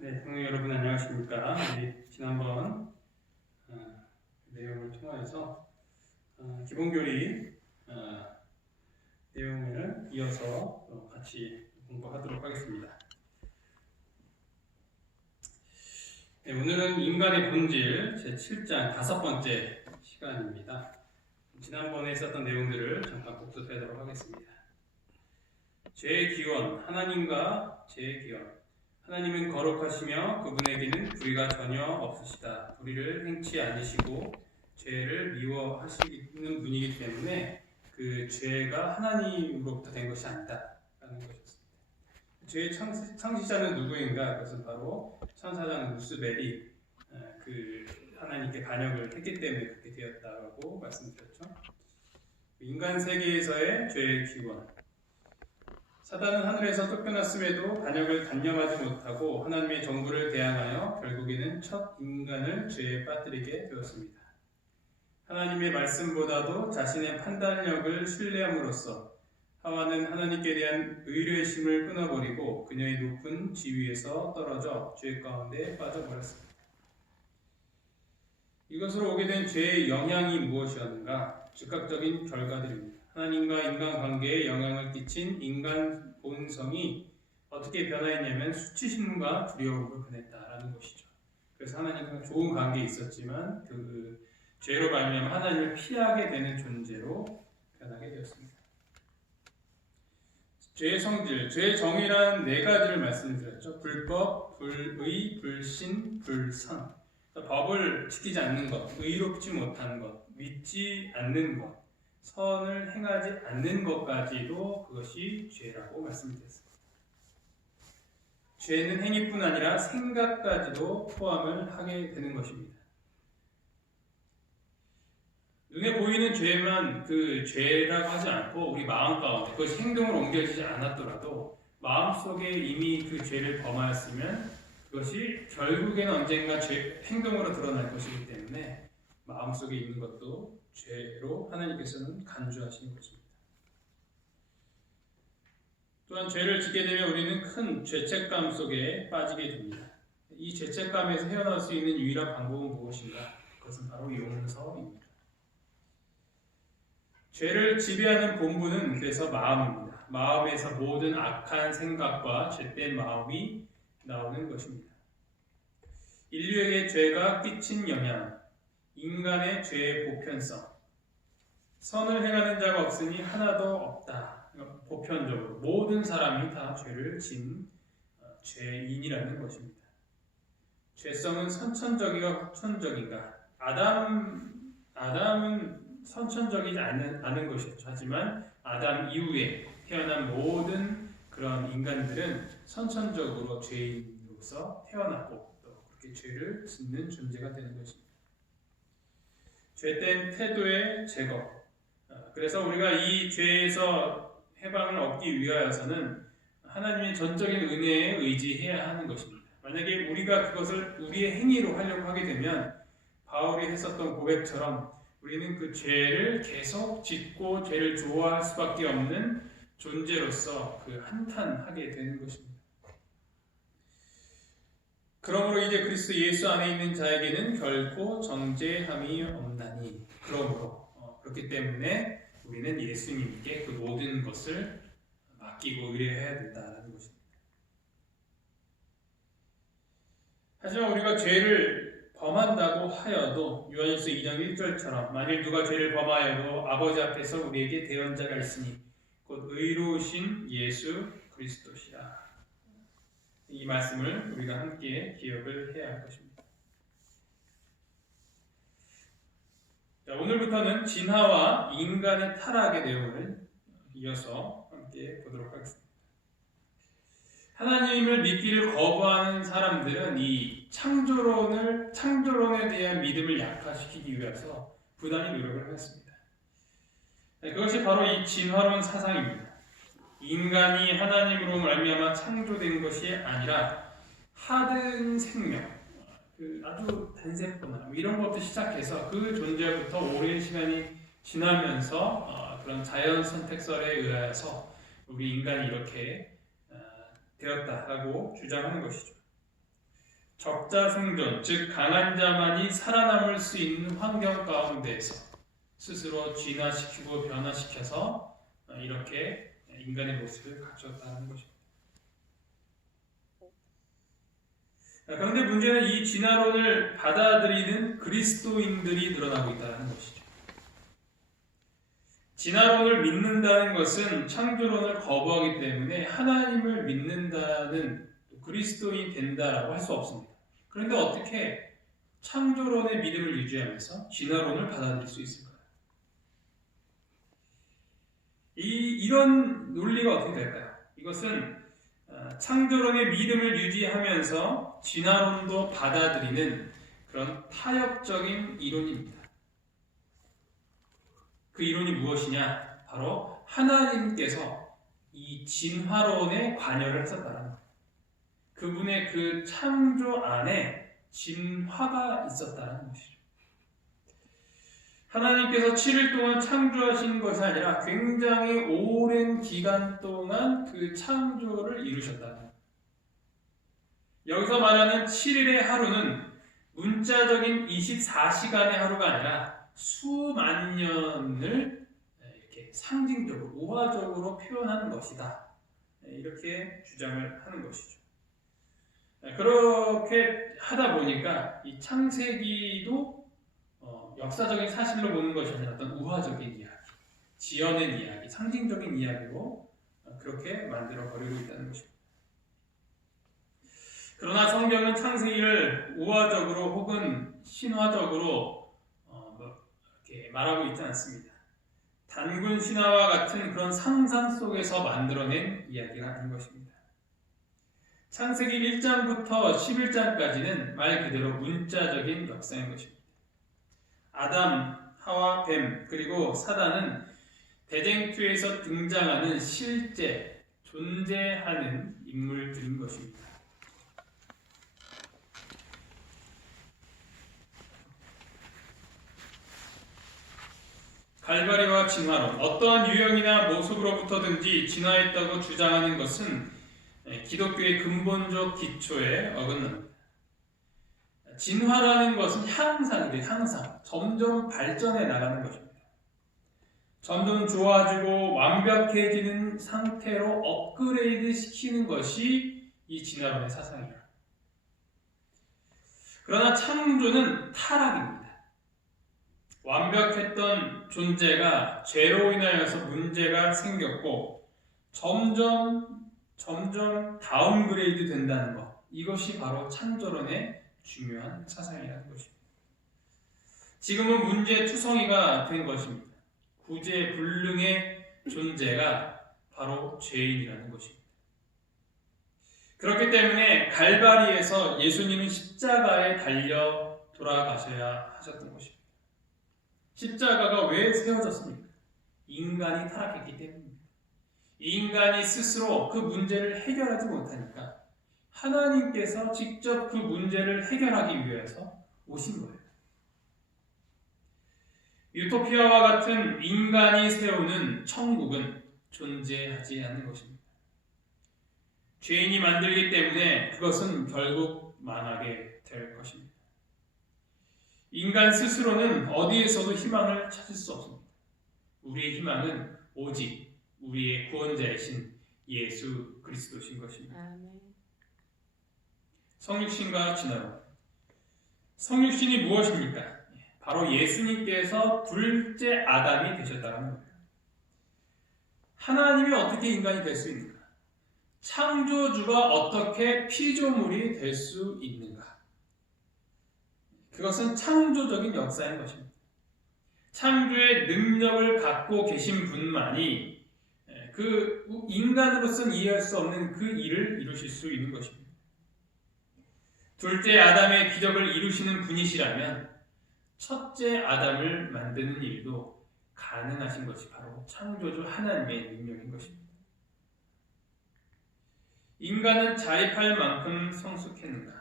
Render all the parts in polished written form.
네, 성도 여러분 안녕하십니까? 우리 지난번 내용을 통해서 기본교리 내용을 이어서 같이 공부하도록 하겠습니다. 네, 오늘은 인간의 본질 제7장 5번째 시간입니다. 지난번에 있었던 내용들을 잠깐 복습하도록 하겠습니다. 죄의 기원, 하나님과 죄의 기원. 하나님은 거룩하시며 그분에게는 불의가 전혀 없으시다. 불의를 행치 않으시고 죄를 미워하시는 분이기 때문에 그 죄가 하나님으로부터 된 것이 아니다라는 것이었습니다. 죄의 창시자는 누구인가? 그것은 바로 천사장 루스벨이 그 하나님께 반역을 했기 때문에 그렇게 되었다고 말씀드렸죠. 인간 세계에서의 죄의 기원. 사단은 하늘에서 쫓겨났음에도 반역을 단념하지 못하고 하나님의 정부를 대항하여 결국에는 첫 인간을 죄에 빠뜨리게 되었습니다. 하나님의 말씀보다도 자신의 판단력을 신뢰함으로써 하와는 하나님께 대한 의뢰심을 끊어버리고 그녀의 높은 지위에서 떨어져 죄 가운데 빠져버렸습니다. 이것으로 오게 된 죄의 영향이 무엇이었는가? 즉각적인 결과들입니다. 하나님과 인간관계에 영향을 끼친 인간 본성이 어떻게 변화했냐면 수치심과 두려움을 보냈다라는 것이죠. 그래서 하나님과 좋은 관계에 있었지만 그 죄로 말미암아 하나님을 피하게 되는 존재로 변하게 되었습니다. 죄의 성질, 죄의 정의란 4가지를 말씀드렸죠. 불법, 불의, 불신, 불선. 법을 지키지 않는 것, 의롭지 못한 것, 믿지 않는 것, 선을 행하지 않는 것까지도 그것이 죄라고 말씀드렸습니다. 죄는 행위뿐 아니라 생각까지도 포함을 하게 되는 것입니다. 눈에 보이는 죄만 그 죄라고 하지 않고 우리 마음 가운데 그것이 행동으로 옮겨지지 않았더라도 마음속에 이미 그 죄를 범하였으면 그것이 결국에는 언젠가 행동으로 드러날 것이기 때문에 마음속에 있는 것도 죄로 하나님께서는 간주하시는 것입니다. 또한 죄를 짓게 되면 우리는 큰 죄책감 속에 빠지게 됩니다. 이 죄책감에서 헤어나올 수 있는 유일한 방법은 무엇인가? 그것은 바로 용서입니다. 죄를 지배하는 본분은 그래서 마음입니다. 마음에서 모든 악한 생각과 죄된 마음이 나오는 것입니다. 인류에게 죄가 끼친 영향, 인간의 죄의 보편성, 선을 행하는 자가 없으니 하나도 없다. 보편적으로 모든 사람이 다 죄를 진 죄인이라는 것입니다. 죄성은 선천적이가 후천적인가? 아담은 선천적이지 않은 것이었죠. 하지만 아담 이후에 태어난 모든 그런 인간들은 선천적으로 죄인으로서 태어났고 또 그렇게 죄를 짓는 존재가 되는 것입니다. 죄된 태도의 제거. 그래서 우리가 이 죄에서 해방을 얻기 위하여서는 하나님의 전적인 은혜에 의지해야 하는 것입니다. 만약에 우리가 그것을 우리의 행위로 하려고 하게 되면 바울이 했었던 고백처럼 우리는 그 죄를 계속 짓고 죄를 좋아할 수밖에 없는 존재로서 그 한탄하게 되는 것입니다. 그러므로 이제 그리스도 예수 안에 있는 자에게는 결코 정죄함이 없나니 그러므로 그렇기 때문에 우리는 예수님께 그 모든 것을 맡기고 의뢰해야 된다는 것입니다. 하지만 우리가 죄를 범한다고 하여도 요한일서 2장 1절처럼 만일 누가 죄를 범하여도 아버지 앞에서 우리에게 대언자가 있으니 곧 의로우신 예수 그리스도시라. 이 말씀을 우리가 함께 기억을 해야 할 것입니다. 자, 오늘부터는 진화와 인간의 타락의 내용을 이어서 함께 보도록 하겠습니다. 하나님을 믿기를 거부하는 사람들은 이 창조론에 대한 믿음을 약화시키기 위해서 부단히 노력을 했습니다. 그것이 바로 이 진화론 사상입니다. 인간이 하나님으로 말미암아 창조된 것이 아니라 하등 생명, 아주 단세포나 이런 것부터 시작해서 그 존재부터 오랜 시간이 지나면서 그런 자연 선택설에 의하여서 우리 인간이 이렇게 되었다라고 주장하는 것이죠. 적자생존, 즉 강한 자만이 살아남을 수 있는 환경 가운데에서 스스로 진화시키고 변화시켜서 이렇게 인간의 모습을 갖췄다는 것입니다. 그런데 문제는 이 진화론을 받아들이는 그리스도인들이 늘어나고 있다는 것이죠. 진화론을 믿는다는 것은 창조론을 거부하기 때문에 하나님을 믿는다는 그리스도인이 된다라고 할 수 없습니다. 그런데 어떻게 창조론의 믿음을 유지하면서 진화론을 받아들일 수 있을까요? 이런 논리가 어떻게 될까요? 이것은 창조론의 믿음을 유지하면서 진화론도 받아들이는 그런 타협적인 이론입니다. 그 이론이 무엇이냐? 바로 하나님께서 이 진화론에 관여를 했었다는 거예요. 그분의 그 창조 안에 진화가 있었다는 것이죠. 하나님께서 7일 동안 창조하신 것이 아니라 굉장히 오랜 기간 동안 그 창조를 이루셨다는 거예요. 여기서 말하는 7일의 하루는 문자적인 24시간의 하루가 아니라 수만 년을 이렇게 상징적으로, 우화적으로 표현하는 것이다. 이렇게 주장을 하는 것이죠. 그렇게 하다 보니까 이 창세기도 역사적인 사실로 보는 것이 아니라 어떤 우화적인 이야기, 지어낸 이야기, 상징적인 이야기로 그렇게 만들어 버리고 있다는 것입니다. 그러나 성경은 창세기를 우화적으로 혹은 신화적으로 이렇게 말하고 있지 않습니다. 단군 신화와 같은 그런 상상 속에서 만들어낸 이야기가 아닌 것입니다. 창세기 1장부터 11장까지는 말 그대로 문자적인 역사인 것입니다. 아담, 하와, 뱀, 그리고 사단은 대쟁투에서 등장하는 실제 존재하는 인물들인 것입니다. 갈바리와 진화론, 어떠한 유형이나 모습으로부터든지 진화했다고 주장하는 것은 기독교의 근본적 기초에 어긋납니다. 진화라는 것은 향상이죠. 향상. 점점 발전해 나가는 것입니다. 점점 좋아지고 완벽해지는 상태로 업그레이드 시키는 것이 이 진화론의 사상이에요. 그러나 창조는 타락입니다. 완벽했던 존재가 죄로 인하여서 문제가 생겼고 점점 다운그레이드 된다는 것, 이것이 바로 창조론의 중요한 사상이라는 것입니다. 지금은 문제투성이가 된 것입니다. 구제불능의 존재가 바로 죄인이라는 것입니다. 그렇기 때문에 갈바리에서 예수님은 십자가에 달려 돌아가셔야 하셨던 것입니다. 십자가가 왜 세워졌습니까? 인간이 타락했기 때문입니다. 인간이 스스로 그 문제를 해결하지 못하니까 하나님께서 직접 그 문제를 해결하기 위해서 오신 거예요. 유토피아와 같은 인간이 세우는 천국은 존재하지 않는 것입니다. 죄인이 만들기 때문에 그것은 결국 망하게 될 것입니다. 인간 스스로는 어디에서도 희망을 찾을 수 없습니다. 우리의 희망은 오직 우리의 구원자이신 예수 그리스도신 것입니다. 아멘. 성육신과 진화론. 성육신이 무엇입니까? 바로 예수님께서 둘째 아담이 되셨다는 거예요. 하나님이 어떻게 인간이 될 수 있는가? 창조주가 어떻게 피조물이 될 수 있는가? 그것은 창조적인 역사인 것입니다. 창조의 능력을 갖고 계신 분만이 그 인간으로서는 이해할 수 없는 그 일을 이루실 수 있는 것입니다. 둘째 아담의 기적을 이루시는 분이시라면 첫째 아담을 만드는 일도 가능하신 것이 바로 창조주 하나님의 능력인 것입니다. 인간은 자립할 만큼 성숙했는가?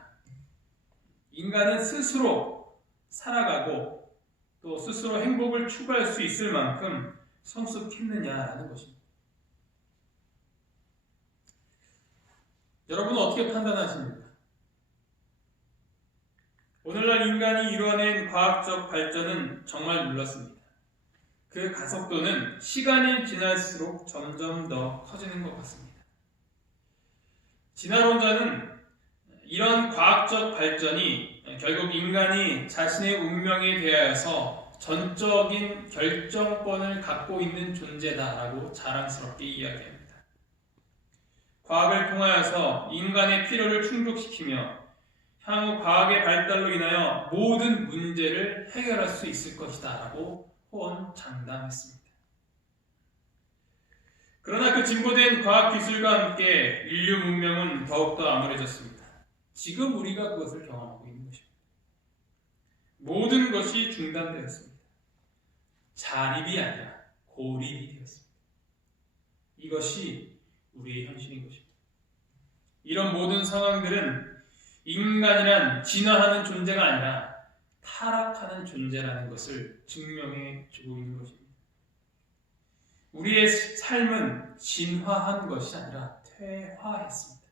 인간은 스스로 살아가고 또 스스로 행복을 추구할 수 있을 만큼 성숙했느냐라는 것입니다. 여러분은 어떻게 판단하십니까? 오늘날 인간이 이뤄낸 과학적 발전은 정말 놀랐습니다. 그 가속도는 시간이 지날수록 점점 더 커지는 것 같습니다. 진화론자는 이런 과학적 발전이 결국 인간이 자신의 운명에 대하여서 전적인 결정권을 갖고 있는 존재다라고 자랑스럽게 이야기합니다. 과학을 통하여서 인간의 필요를 충족시키며 향후 과학의 발달로 인하여 모든 문제를 해결할 수 있을 것이다라고 호언장담했습니다. 그러나 그 진보된 과학기술과 함께 인류 문명은 더욱더 암울해졌습니다. 지금 우리가 그것을 경험하고 있는 것입니다. 모든 것이 중단되었습니다. 자립이 아니라 고립이 되었습니다. 이것이 우리의 현실인 것입니다. 이런 모든 상황들은 인간이란 진화하는 존재가 아니라 타락하는 존재라는 것을 증명해 주고 있는 것입니다. 우리의 삶은 진화한 것이 아니라 퇴화했습니다.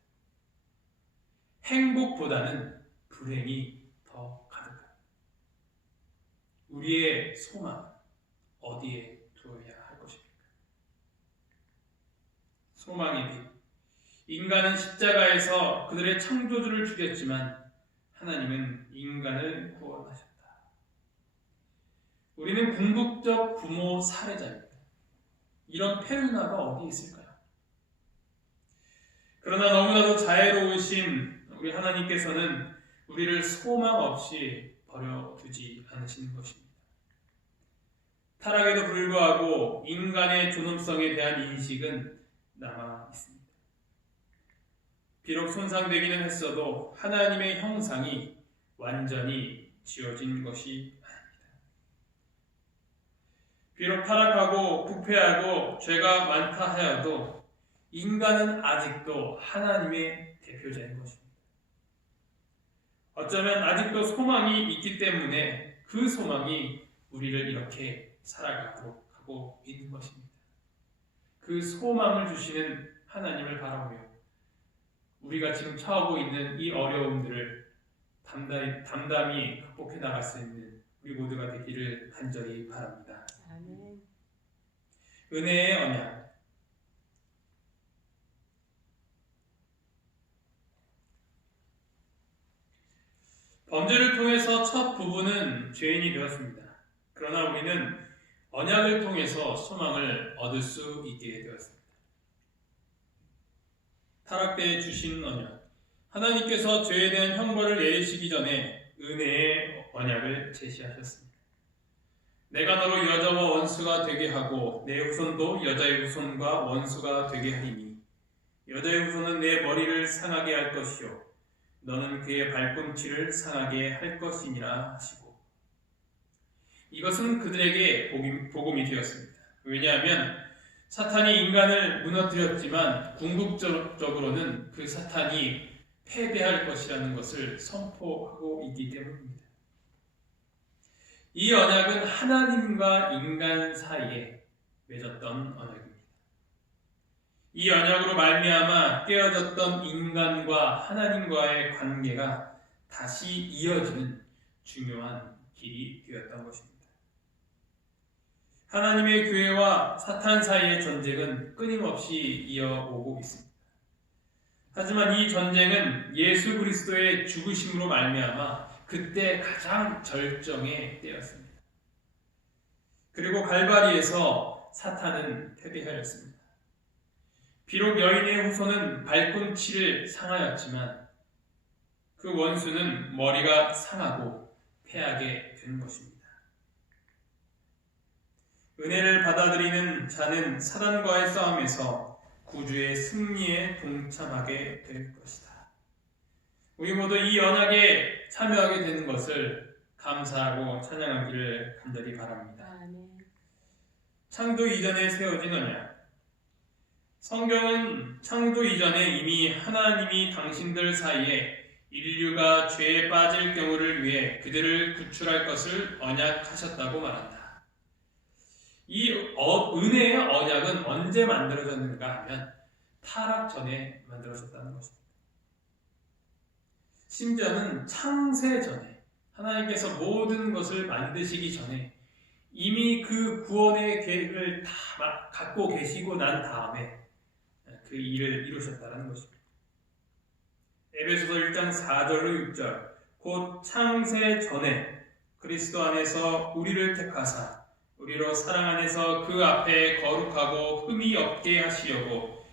행복보다는 불행이 더 가득합니다. 우리의 소망은 어디에 두어야 할 것입니까? 소망의 빛. 인간은 십자가에서 그들의 창조주를 죽였지만 하나님은 인간을 구원하셨다. 우리는 궁극적 부모 살해자입니다. 이런 페루나가 어디 있을까요? 그러나 너무나도 자애로우신 우리 하나님께서는 우리를 소망 없이 버려두지 않으시는 것입니다. 타락에도 불구하고 인간의 존엄성에 대한 인식은 남아 있습니다. 비록 손상되기는 했어도 하나님의 형상이 완전히 지워진 것이 아닙니다. 비록 타락하고 부패하고 죄가 많다 하여도 인간은 아직도 하나님의 대표자인 것입니다. 어쩌면 아직도 소망이 있기 때문에 그 소망이 우리를 이렇게 살아가도록 하고 있는 것입니다. 그 소망을 주시는 하나님을 바라보며 우리가 지금 처하고 있는 이 어려움들을 담담히 극복해 나갈 수 있는 우리 모두가 되기를 간절히 바랍니다. 아멘. 은혜의 언약. 범죄를 통해서 첫 부부는 죄인이 되었습니다. 그러나 우리는 언약을 통해서 소망을 얻을 수 있게 되었습니다. 타락 때에 주신 언약. 하나님께서 죄에 대한 형벌을 내리시기 전에 은혜의 언약을 제시하셨습니다. 내가 너로 여자와 원수가 되게 하고 내 후손도 여자의 후손과 원수가 되게 하리니 여자의 후손은 내 머리를 상하게 할 것이요 너는 그의 발꿈치를 상하게 할 것이니라 하시고, 이것은 그들에게 복음이 되었습니다. 왜냐하면 사탄이 인간을 무너뜨렸지만 궁극적으로는 그 사탄이 패배할 것이라는 것을 선포하고 있기 때문입니다. 이 언약은 하나님과 인간 사이에 맺었던 언약입니다. 이 언약으로 말미암아 깨어졌던 인간과 하나님과의 관계가 다시 이어지는 중요한 길이 되었던 것입니다. 하나님의 교회와 사탄 사이의 전쟁은 끊임없이 이어오고 있습니다. 하지만 이 전쟁은 예수 그리스도의 죽으심으로 말미암아 그때 가장 절정의 때였습니다. 그리고 갈바리에서 사탄은 패배하였습니다. 비록 여인의 후손은 발꿈치를 상하였지만 그 원수는 머리가 상하고 패하게 된 것입니다. 은혜를 받아들이는 자는 사단과의 싸움에서 구주의 승리에 동참하게 될 것이다. 우리 모두 이 언약에 참여하게 되는 것을 감사하고 찬양하기를 간절히 바랍니다. 창조 이전에 세워진 언약. 성경은 창조 이전에 이미 하나님이 당신들 사이에 인류가 죄에 빠질 경우를 위해 그들을 구출할 것을 언약하셨다고 말한다. 이 은혜의 언약은 언제 만들어졌는가 하면 타락 전에 만들어졌다는 것입니다. 심지어는 창세 전에 하나님께서 모든 것을 만드시기 전에 이미 그 구원의 계획을 다 갖고 계시고 난 다음에 그 일을 이루셨다는 것입니다. 에베소서 1장 4절로 6절 곧 창세 전에 그리스도 안에서 우리를 택하사 우리로 사랑 안에서 그 앞에 거룩하고 흠이 없게 하시려고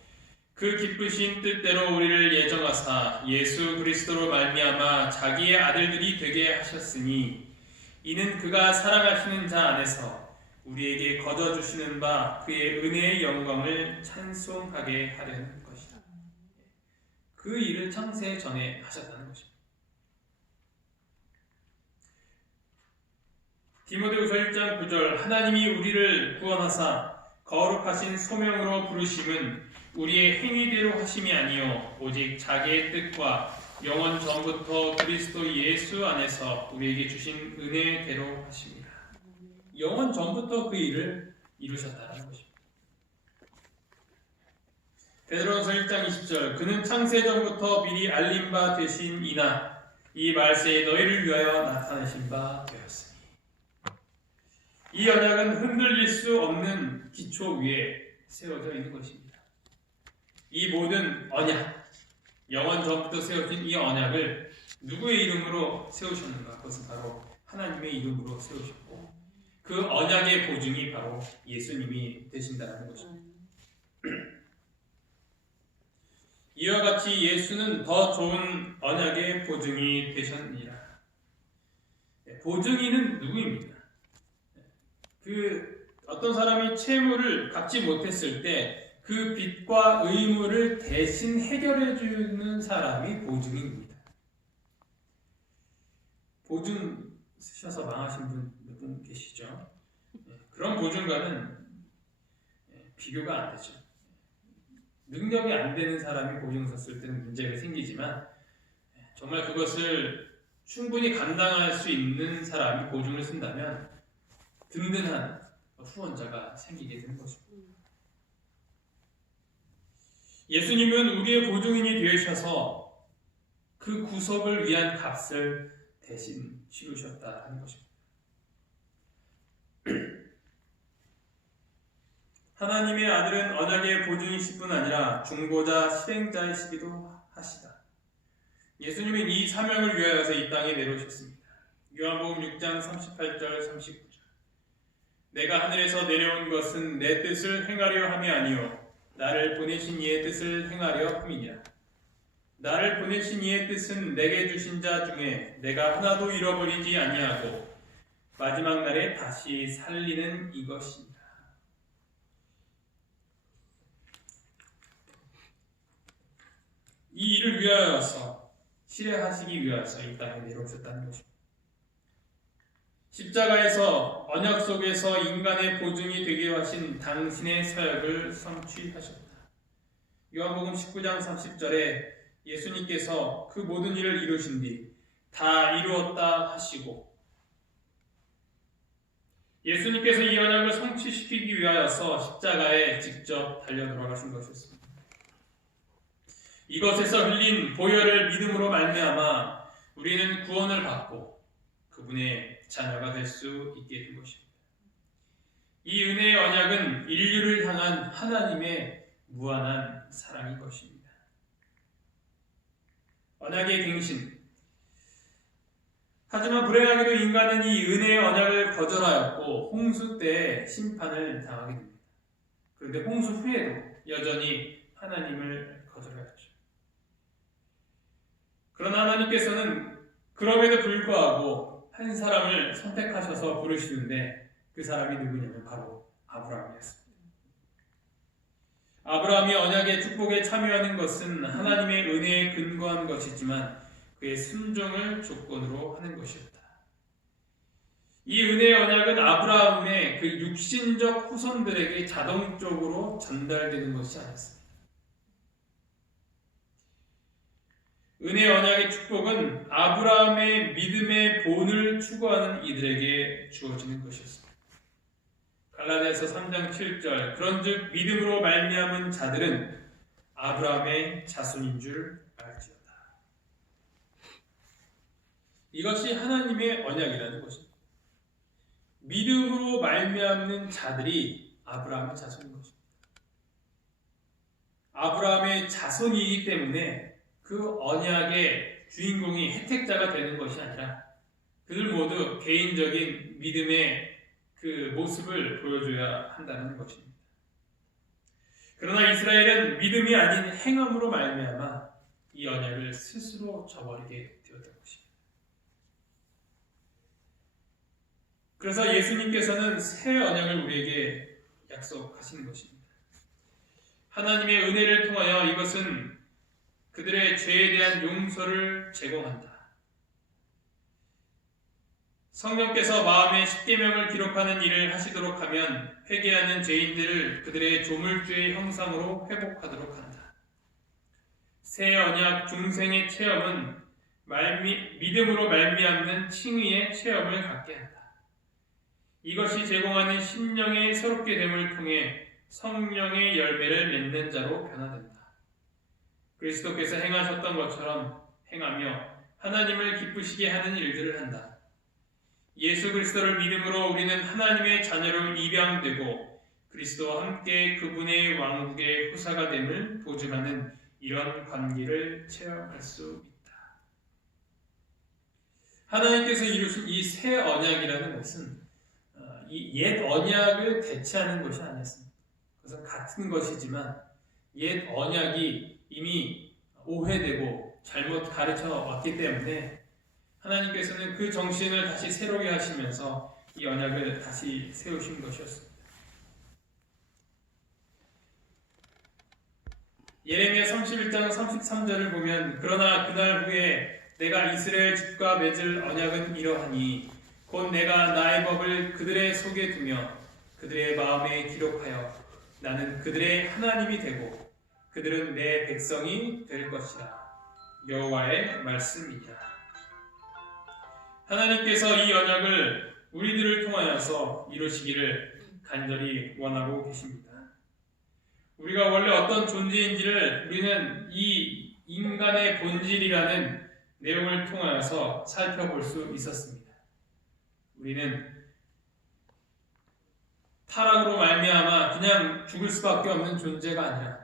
그 기쁘신 뜻대로 우리를 예정하사 예수 그리스도로 말미암아 자기의 아들들이 되게 하셨으니 이는 그가 사랑하시는 자 안에서 우리에게 거저주시는 바 그의 은혜의 영광을 찬송하게 하려는 것이다. 그 일을 창세 전에 하셨다는 것입니다. 디모데후서 1장 9절 하나님이 우리를 구원하사 거룩하신 소명으로 부르심은 우리의 행위대로 하심이 아니요 오직 자기의 뜻과 영원 전부터 그리스도 예수 안에서 우리에게 주신 은혜대로 하십니다. 영원 전부터 그 일을 이루셨다는 것입니다. 베드로전서 1장 20절 그는 창세 전부터 미리 알림 바 되신 이나 이 말세에 너희를 위하여 나타내신 바 되었으니 이 언약은 흔들릴 수 없는 기초 위에 세워져 있는 것입니다. 이 모든 언약, 영원 전부터 세워진 이 언약을 누구의 이름으로 세우셨는가? 그것은 바로 하나님의 이름으로 세우셨고 그 언약의 보증이 바로 예수님이 되신다는 것입니다. 이와 같이 예수는 더 좋은 언약의 보증이 되셨느니라. 보증인은 누구입니까? 어떤 사람이 채무를 갚지 못했을 때 그 빚과 의무를 대신 해결해 주는 사람이 보증인입니다. 보증 쓰셔서 망하신 분 몇 분 계시죠? 그런 보증과는 비교가 안 되죠. 능력이 안 되는 사람이 보증 썼을 때는 문제가 생기지만 정말 그것을 충분히 감당할 수 있는 사람이 보증을 쓴다면 든든한 후원자가 생기게 되는 것입니다. 예수님은 우리의 보증인이 되셔서 그 구속을 위한 값을 대신 치르셨다는 것입니다. 하나님의 아들은 언약의 보증이실 뿐 아니라 중보자 실행자이시기도 하시다. 예수님은 이 사명을 위하여서 이 땅에 내려오셨습니다. 요한복음 6장 38절 39절 내가 하늘에서 내려온 것은 내 뜻을 행하려 함이 아니요 나를 보내신 이의 뜻을 행하려 함이니라. 나를 보내신 이의 뜻은 내게 주신 자 중에 내가 하나도 잃어버리지 아니하고 마지막 날에 다시 살리는 이것이니라. 이 일을 위하여서 실행하시기 위해서 이 땅에 내려오셨다는 것입니다. 십자가에서 언약 속에서 인간의 보증이 되게 하신 당신의 사역을 성취하셨다. 요한복음 19장 30절에 예수님께서 그 모든 일을 이루신 뒤 다 이루었다 하시고 예수님께서 이 언약을 성취시키기 위하여서 십자가에 직접 달려 돌아가신 것이었습니다. 이것에서 흘린 보혈을 믿음으로 말미암아 우리는 구원을 받고 그분의 자녀가 될 수 있게 된 것입니다. 이 은혜의 언약은 인류를 향한 하나님의 무한한 사랑인 것입니다. 언약의 갱신. 하지만 불행하게도 인간은 이 은혜의 언약을 거절하였고 홍수 때에 심판을 당하게 됩니다. 그런데 홍수 후에도 여전히 하나님을 거절하였죠. 그러나 하나님께서는 그럼에도 불구하고 한 사람을 선택하셔서 부르시는데 그 사람이 누구냐면 바로 아브라함이었습니다. 아브라함이 언약의 축복에 참여하는 것은 하나님의 은혜에 근거한 것이지만 그의 순종을 조건으로 하는 것이었다. 이 은혜의 언약은 아브라함의 그 육신적 후손들에게 자동적으로 전달되는 것이 아니었습니다. 은혜의 언약의 축복은 아브라함의 믿음의 본을 추구하는 이들에게 주어지는 것이었습니다. 갈라디아서 3장 7절 그런즉 믿음으로 말미암은 자들은 아브라함의 자손인 줄 알지어다. 이것이 하나님의 언약이라는 것입니다. 믿음으로 말미암는 자들이 아브라함의 자손인 것입니다. 아브라함의 자손이기 때문에 그 언약의 주인공이 혜택자가 되는 것이 아니라 그들 모두 개인적인 믿음의 그 모습을 보여줘야 한다는 것입니다. 그러나 이스라엘은 믿음이 아닌 행함으로 말미암아 이 언약을 스스로 저버리게 되었던 것입니다. 그래서 예수님께서는 새 언약을 우리에게 약속하시는 것입니다. 하나님의 은혜를 통하여 이것은 그들의 죄에 대한 용서를 제공한다. 성령께서 마음에 십계명을 기록하는 일을 하시도록 하면 회개하는 죄인들을 그들의 조물주의 형상으로 회복하도록 한다. 새 언약 중생의 체험은 믿음으로 말미암는 칭의의 체험을 갖게 한다. 이것이 제공하는 심령의 새롭게 됨을 통해 성령의 열매를 맺는 자로 변화된다. 그리스도께서 행하셨던 것처럼 행하며 하나님을 기쁘시게 하는 일들을 한다. 예수 그리스도를 믿음으로 우리는 하나님의 자녀로 입양되고 그리스도와 함께 그분의 왕국의 후사가 됨을 보증하는 이런 관계를 체험할 수 있다. 하나님께서 이루신 이 새 언약이라는 것은 이 옛 언약을 대체하는 것이 아니었습니다. 그것은 같은 것이지만 옛 언약이 이미 오해되고 잘못 가르쳐 왔기 때문에 하나님께서는 그 정신을 다시 새롭게 하시면서 이 언약을 다시 세우신 것이었습니다. 예레미야 31장 33절을 보면 그러나 그날 후에 내가 이스라엘 집과 맺을 언약은 이러하니 곧 내가 나의 법을 그들의 속에 두며 그들의 마음에 기록하여 나는 그들의 하나님이 되고 그들은 내 백성이 될 것이라. 여호와의 말씀이니라. 하나님께서 이 언약을 우리들을 통하여서 이루시기를 간절히 원하고 계십니다. 우리가 원래 어떤 존재인지를 우리는 이 인간의 본질이라는 내용을 통하여서 살펴볼 수 있었습니다. 우리는 타락으로 말미암아 그냥 죽을 수밖에 없는 존재가 아니라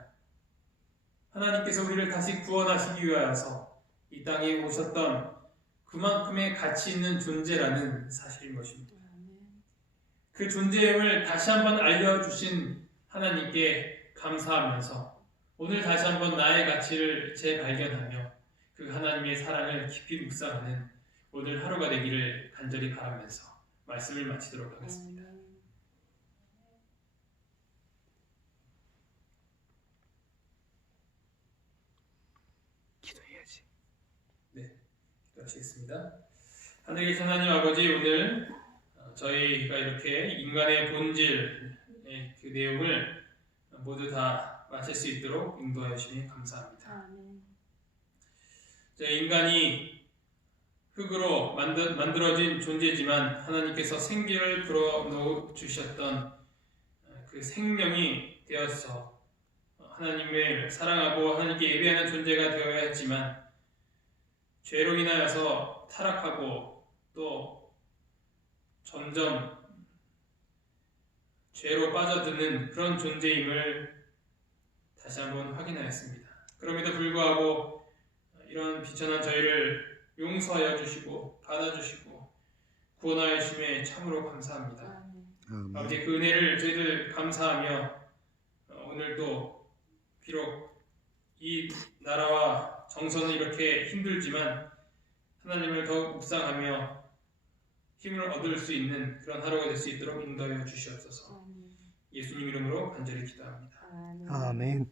하나님께서 우리를 다시 구원하시기 위하여서 이 땅에 오셨던 그만큼의 가치 있는 존재라는 사실인 것입니다. 그 존재임을 다시 한번 알려주신 하나님께 감사하면서 오늘 다시 한번 나의 가치를 재발견하며 그 하나님의 사랑을 깊이 묵상하는 오늘 하루가 되기를 간절히 바라면서 말씀을 마치도록 하겠습니다. 기도해야지. 네, 기도하시겠습니다. 하늘에 계신 하나님 아버지, 오늘 저희가 이렇게 인간의 본질의 그 내용을 모두 다 마칠 수 있도록 인도하여 주시니 감사합니다. 인간이 흙으로 만들어진 존재지만 하나님께서 생기를 불어넣어 주셨던 그 생명이 되어서 하나님을 사랑하고 하나님께 예배하는 존재가 되어야 했지만 죄로 인하여서 타락하고 또 점점 죄로 빠져드는 그런 존재임을 다시 한번 확인하였습니다. 그럼에도 불구하고 이런 비천한 저희를 용서하여 주시고 받아주시고 구원하여 주심에 참으로 감사합니다. 아버지, 그 은혜를 저희들 감사하며 오늘도 비록 이 나라와 정서는 이렇게 힘들지만 하나님을 더욱 묵상하며 힘을 얻을 수 있는 그런 하루가 될 수 있도록 인도하여 주시옵소서. 예수님 이름으로 간절히 기도합니다. 아멘.